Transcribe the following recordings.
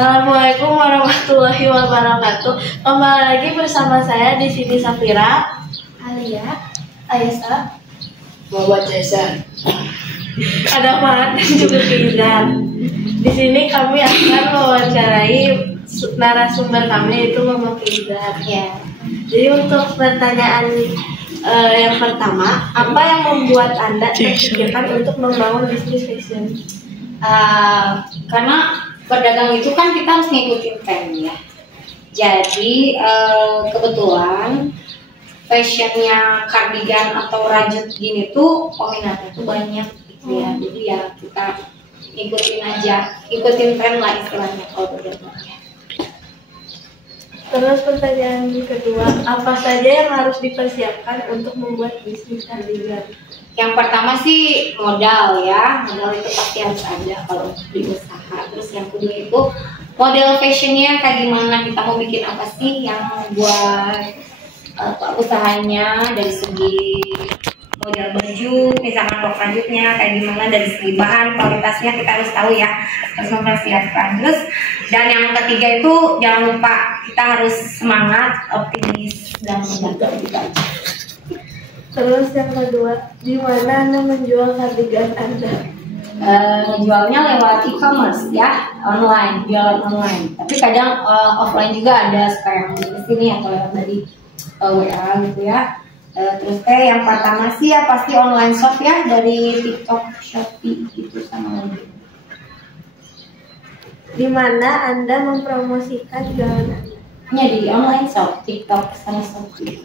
Assalamualaikum warahmatullahi wabarakatuh. Kembali lagi bersama saya di sini Safira, Alia, Aisyah, Muhammad Jason, ada Mahat dan juga Kizar. Di sini kami akan mewawancarai narasumber kami yaitu Mama Kizar. ya. Jadi untuk pertanyaan yang pertama, apa yang membuat Anda terpikirkan untuk membangun bisnis fashion? Karena berdagang itu kan kita harus ngikutin tren ya. Jadi kebetulan fashionnya kardigan atau rajut gini tuh peminatnya tuh banyak gitu ya. Jadi ya kita ikutin tren lah istilahnya kalau berdagang. Terus pertanyaan kedua, apa saja yang harus dipersiapkan untuk membuat bisnis kardigan? Yang pertama sih modal ya, modal itu pasti harus ada kalau untuk di usaha. Terus yang kedua itu model fashionnya kayak gimana, kita mau bikin apa sih yang buat usahanya dari segi model baju, misalkan rok rajutnya kayak gimana, dari segi bahan kualitasnya kita harus tahu ya, harus mempersiapkan. Terus dan yang ketiga itu jangan lupa kita harus semangat, optimis dan menjaga juga. Terus yang kedua, di mana Anda menjual kardigan Anda? Jualnya lewat e-commerce ya, online, jualan online. Tapi kadang offline juga ada, sekarang di sini atau lewat dari WA gitu ya. Terus yang pertama sih ya pasti online shop ya, dari TikTok, Shopee gitu sama lagi. Di mana Anda mempromosikan jualan Anda? Ya di online shop, TikTok sama Shopee.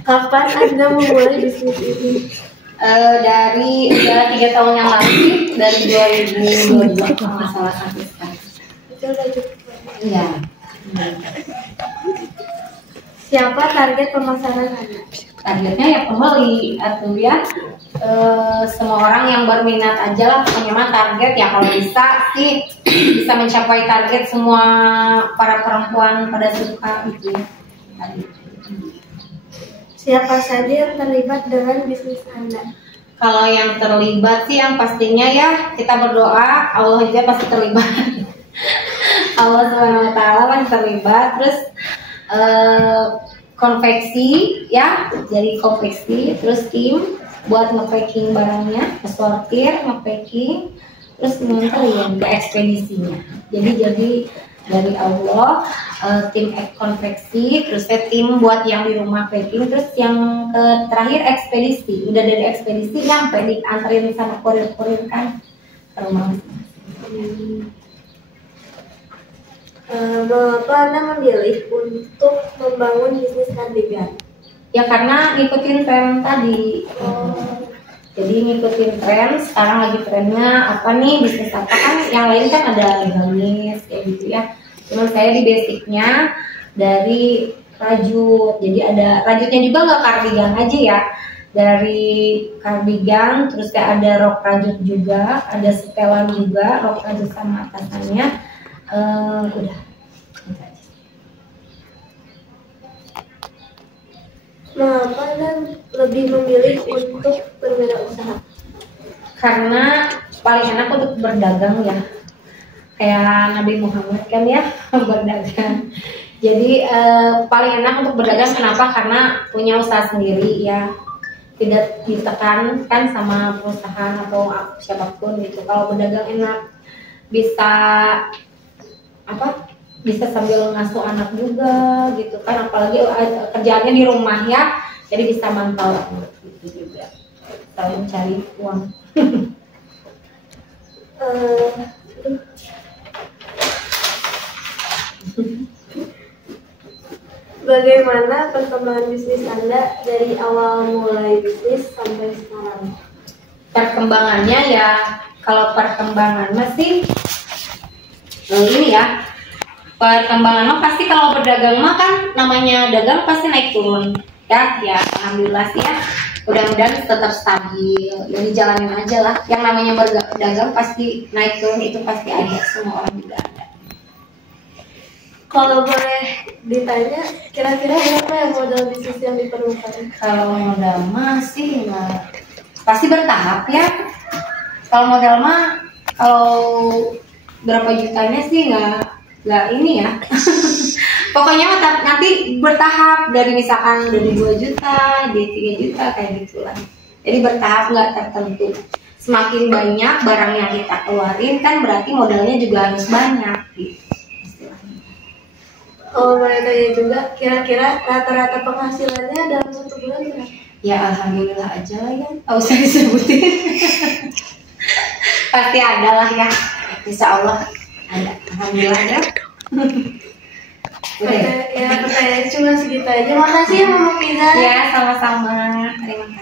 Kapan Anda memulai bisnis ini? Dari udah 3 tahun yang lalu sih, dari 2022 kalau nggak salah sampai sekarang. Itu udah cukup. Iya. Siapa target pemasaran Anda? Targetnya ya pembeli atau ya semua orang yang berminat aja lah, pokoknya mah target ya kalau bisa sih bisa mencapai target semua para perempuan pada suka gitu ya. Siapa saja yang terlibat dengan bisnis Anda? Kalau yang terlibat sih yang pastinya ya kita berdoa Allah aja pasti terlibat. Allah Subhanahu wa taala pasti terlibat. Terus konveksi ya, jadi konveksi, terus tim buat nge-packing barangnya, nge-sortir, nge-packing, terus nganter ya ke ekspedisinya. Jadi dari Allah, tim konveksi, terus tim buat yang di rumah packing, terus yang terakhir ekspedisi. Udah dari ekspedisi nyampe dianterin sama kurir-kurir kan ke rumah. Mengapa Anda memilih untuk membangun bisnis kardigan? Ya karena ngikutin tren tadi. Jadi ngikutin tren, sekarang lagi trennya apa nih, bisnis apa kan, yang lain kan ada gamis kayak gitu ya. Cuman saya di basicnya dari rajut, jadi ada rajutnya juga nggak kardigan aja ya. Dari kardigan, terus kayak ada rok rajut juga, ada setelan juga, rok rajut sama atasannya. Udah. Mengapa Anda lebih memilih untuk berwirausaha? Karena paling enak untuk berdagang ya, kayak Nabi Muhammad kan ya berdagang. Jadi paling enak untuk berdagang kenapa? Karena punya usaha sendiri ya, tidak ditekan kan sama perusahaan atau siapapun gitu. Kalau berdagang enak, bisa bisa sambil ngasuh anak juga gitu kan, apalagi kerjaannya di rumah ya, jadi bisa mantau gitu juga, selalu mencari uang. Bagaimana perkembangan bisnis Anda dari awal mulai bisnis sampai sekarang? Perkembangannya ya, kalau perkembangan masih ini ya, perkembangan mah pasti kalau berdagang mah kan namanya dagang pasti naik turun ya. Alhamdulillah sih ya, mudah-mudahan tetap stabil ya, dijalanin aja lah. Yang namanya berdagang pasti naik turun, itu pasti ada, semua orang juga ada. Kalau boleh ditanya, kira-kira berapa ya modal bisnis yang diperlukan? Kalau modal mah sih pasti bertahap ya. Kalau modal mah kalau berapa jutanya sih nggak ini ya. Pokoknya nanti bertahap dari misalkan dari 2 juta, di 3 juta kayak gitulah. Jadi bertahap nggak tertentu. Semakin banyak barang yang kita keluarin kan berarti modalnya juga harus banyak gitu. Oh, boleh tanya juga, kira-kira rata-rata penghasilannya dalam 1 bulan berapa? Ya alhamdulillah aja lah ya, nggak usah disebutin. Pasti ada lah ya, insya Allah ada. Alhamdulillah ya. Ya, pertanyaan cuma segitu aja. Makasih ya Mama Pizza. Ya sama-sama. Terima kasih.